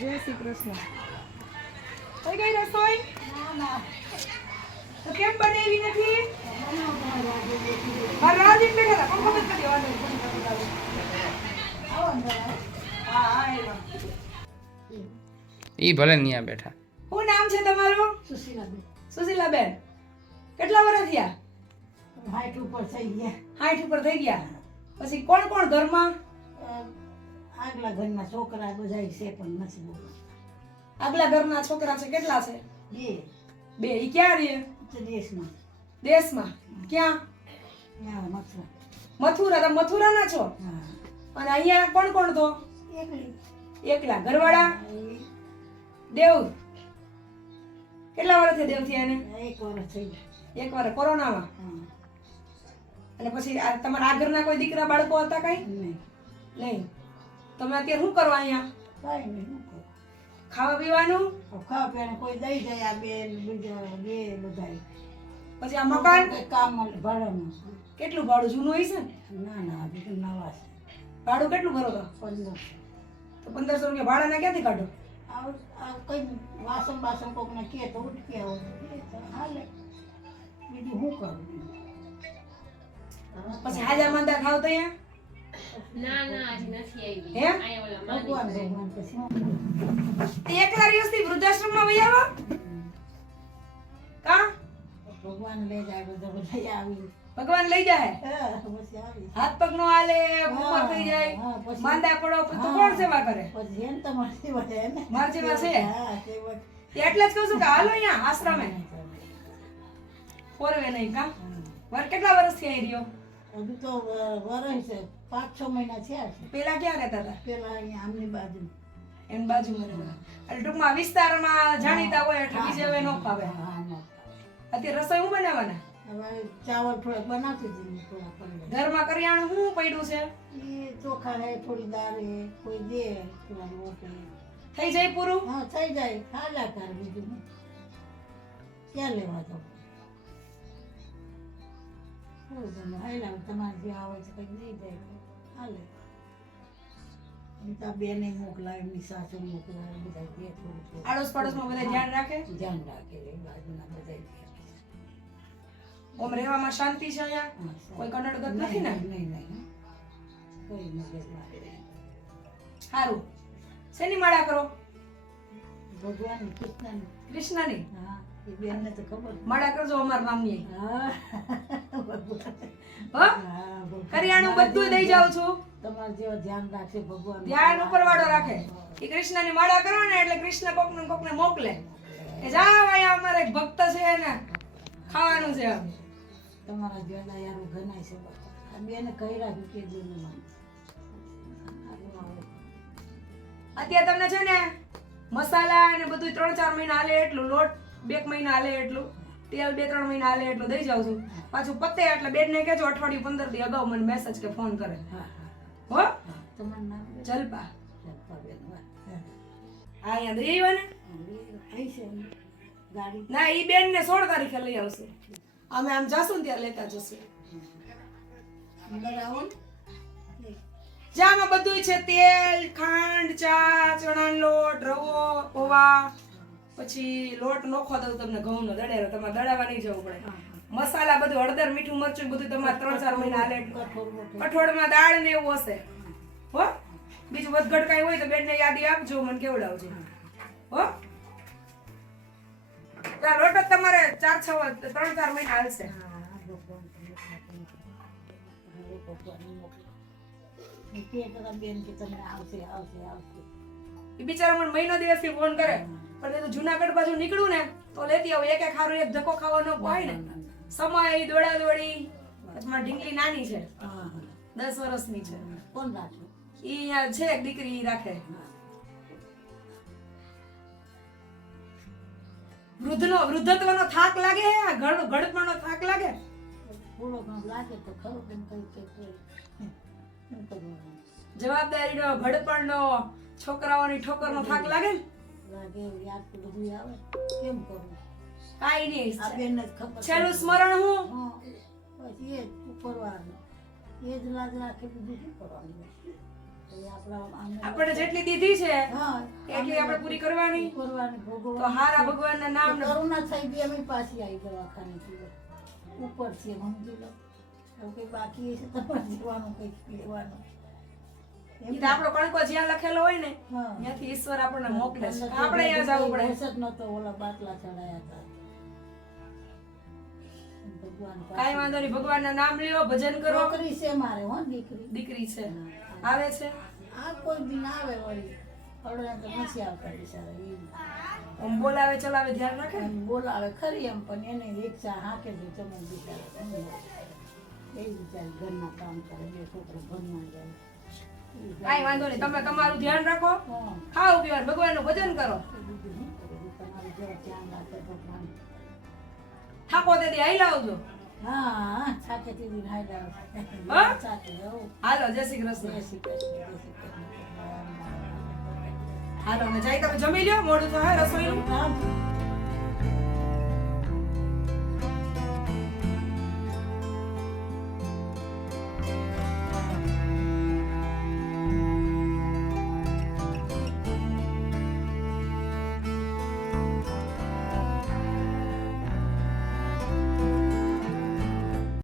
જય શ્રી કૃષ્ણ. થઈ ગઈ રસોઈ? તો કેમ બનાવી નથી? જોઈને બેઠા હતા. પંખો બંધ કરી. ઈ ભલે નિયા બેઠા. શું નામ છે તમારું? સુશીલાબેન. સુશીલાબેન. કેટલા વર્ષ થયા? હાઈટ ઉપર થઈ ગયા. હાઈટ ઉપર થઈ ગયા. પછી કોણ કોણ ઘરમાં? આગલા ઘરના છોકરા બધા છે પણ નથી આગલા ઘરના છોકરા છે કેટલા છે? બે. બે. ઈ ક્યાં રહે? દેશમાં. દેશમાં? ક્યાં? મથુરા. મથુરા. તમે મથુરાના છો? અને અહીંયા કોણ કોણ તો? એકલા. ઘરવાળા? દેવ. કેટલા વર્ષથી દેવ થયા એને? એક વર્ષ થઈ એક વર્ષ. કોરોનામાં? અને પછી આ તમારા આ ઘરના કોઈ દીકરા બાળકો હતા કઈ? નહીં. નહીં. તમે અત્યારે શું કરવા અહીંયા? કાંઈ નહીં શું કરું? ખાવા પીવાનું? ખાવા પીવાનું કોઈ દઈ જાય આ બે બીજા બે બધા પછી આ મકાન? કામ ભાડાનું કેટલું ભાડું? જૂનું હોય છે ને? ના ના હજી નવા છે. ભાડું કેટલું ભરો તો પંદરસો. તો પંદરસો રૂપિયા ભાડાના ક્યાંથી કાઢો? કઈ વાસણ બાસણ કોકને કહે તો ઉઠી કે હાલે. બીજું શું કરું? પછી હાજા માંદા ખાવ તો અહીંયા? ના ના હજી નથી આવી. હે? અહીંયા ઓલા માની ભગવાન ભગવાન પછી. શું તે એકલા દિવસથી વૃદ્ધાશ્રમમાં વહી આવો? કા? ભગવાન લઈ જાય બધું લઈ આવી. ભગવાન લઈ જાય? હા, પછી આવી. હાથ પગ નો હાલે ઉંમર થઈ જાય. હા, માંદા પડો પછી તો. કોણ સેવા કરે? પછી એમ તો મારી છે ને? મારી સેવા છે? હા તે એટલે જ કહું છું કે હાલો અહીંયા આશ્રમે. ફોરવે નહીં કા? વર કેટલા વર્ષથી આવી રહ્યો? હજુ તો વરસ છે. પાંચ છ મહિના થયા છે. પેલા ક્યાં રહેતા હતા? પેલા અહીંયા આમની બાજુ. એમ બાજુમાં રહેતા એટલે ટૂંકમાં વિસ્તારમાં જાણીતા હોય એટલે બીજે હવે ન ફાવે. અત્યારે રસોઈ હું બનાવવાના? હવે ચાવલ થોડાક બનાવતી હતી થોડા ઘરમાં કરિયાણું શું પડ્યું છે? એ ચોખા હે થોડી દાળ હે કોઈ દે થોડા થઈ જાય પૂરું? હા થઈ જાય. ખાલા કર બીજું. ક્યાં લેવા હાલ્યા તમારે જે આવે છે કંઈક લઈ જાય હાલે. એમતા બેને મોકલાય એમની સાસુ મોકલાય બધા દે થોડું થોડું. આડોશ પડોશમાં બધા ધ્યાન રાખે? ધ્યાન રાખે એ બાજુના બધા ઓમ રહેવામાં શાંતિ છે અહીંયા? કોઈ કનડગત નથી ને? નહીં નહીં કોઈ નહીં. સારું શેની માળા કરો? ભગવાન કૃષ્ણ કૃષ્ણની? હા એ બેનને તો ખબર માળા કરજો અમાર નામની. હા. હો? કરિયાણું બધું દઈ જાઉં છું. તમારે જેવા ધ્યાન રાખશે ભગવાન. ધ્યાન ઉપરવાળો રાખે. એ કૃષ્ણની માળા કરો ને એટલે કૃષ્ણ કોકને કોકને મોકલે. જાઓ અહીંયા અમારે એક ભક્ત છે ને ખાવાનું છે. તમારા જેવા યાર છે આ બેને કહી રાખ્યું કે અત્યારે તમને છે ને મસાલા અને બધું ત્રણ ચાર મહિના હાલે એટલું લોટ બે મહિના હાલે એટલું તેલ બે ત્રણ મહિના હાલે એટલું દઈ જાઉં છું. પાછું પતે એટલે બેન ને કહેજો અઠવાડિયું પંદર દી અગાઉ મને મેસેજ કે ફોન કરે. હા? જલપા. હા. દઈ આવ્યા ને એ બેન ને સોળ તારીખે લઈ આવશે. અમે આમ જશું ને ત્યારે લેતા જશું. જામાં બધું છે તેલ ખાંડ ચા ચણાનો લોટ રવો પૌવા. પછી લોટ નોખો દઉં તમને ઘઉંનો દડેરો તમારે દડાવવા નહીં જવું પડે. મસાલા બધું હળદર મીઠું મરચું બધું તમારે ત્રણ ચાર મહિના હાલે. અઠવાડમાં કઠોળમાં દાળ ને એવું હશે. હો? બીજું વધઘટ કાંઈ હોય તો બેનને યાદી આપજો મને કેવડાવજો. હો? લોટ જ તમારે ચાર છ ત્રણ ચાર મહિના હાલશે. એ કહે બેન કે તમને આવશે આવશે આવશે. એ બિચારા મને મહિનો દિવસથી ફોન કરે પણ તો જુનાગઢ બાજુ નીકળું ને તો લેતી આવું. એક એક હારું એક ધક્કો ખાવાનો હોય ને. સમય દોડા દોડી મારી ઢીંગલી નાની છે. દસ વર્ષની છે. કોણ ઈ છે એક દીકરી રાખે. વૃદ્ધનો વૃદ્ધત્વનો થાક લાગે હે? આ ઘડ ઘડપણનો થાક લાગે? થોડો લાગે તો ખરું કેમ કઈ કઈ નો ભડપણ નો જવાબદારીનો છોકરાઓની ઠોકરનો થાક લાગે. ને લાગે યાદ તો બધું આવે. કેમ કરવું? કાંઈ નહીં. આ બેનને ખબર. છેલ્લું સ્મરણ હું? પછી એ ઉપરવાનું એ જ લાજ રાખે બીજું શું કરવાનું? આપણા જેટલી દીધી છે હા એટલી આપણે પૂરી કરવાની કરવાની. તો હારા ભગવાનના નામ કરુણા થઈ ગઈ અમે પાછી આવી દવાખાનેથી. લો. ઉપર છે સમજી લો. એવું કંઈ બાકી છે તમારે કંઈક લેવાનું તો આપણો કણકો જ્યાં લખેલો હોય ને ત્યાંથી ઈશ્વર આપણને મોકલે છે. આપણે અહીંયા જવું પડે. વરસાદ નતો ઓલા બાટલા ચડાયા હતા. ભગવાન પાસે. વાંધો નહીં ભગવાનના નામ લ્યો ભજન કરો. છોકરી છે મારે હો દીકરી. દીકરી છે. આવે છે? આ કોઈ દિન આવે વળી. તો નથી આવતા બિચારા એમ બોલાવે ચલાવે ધ્યાન રાખે બોલાવે ખરી એમ પણ એને રિક્ષા હાકે છે ચમન બિચારા એ બિચારા ઘરના કામ કરે બે છોકરા ભણવા જાય. ઈ કાંઈ વાંધો નહીં તમે તમારું ધ્યાન રાખો. ખાઓ પીવાનું ભગવાનનું ભજન કરો. થાકો તેથી આવી લાવજો હા હા? હાલો જય શ્રી કૃષ્ણ. જય શ્રી કૃષ્ણ હાલો ને જાય તમે જમી લ્યો મોડું તો હા. રસોઈનું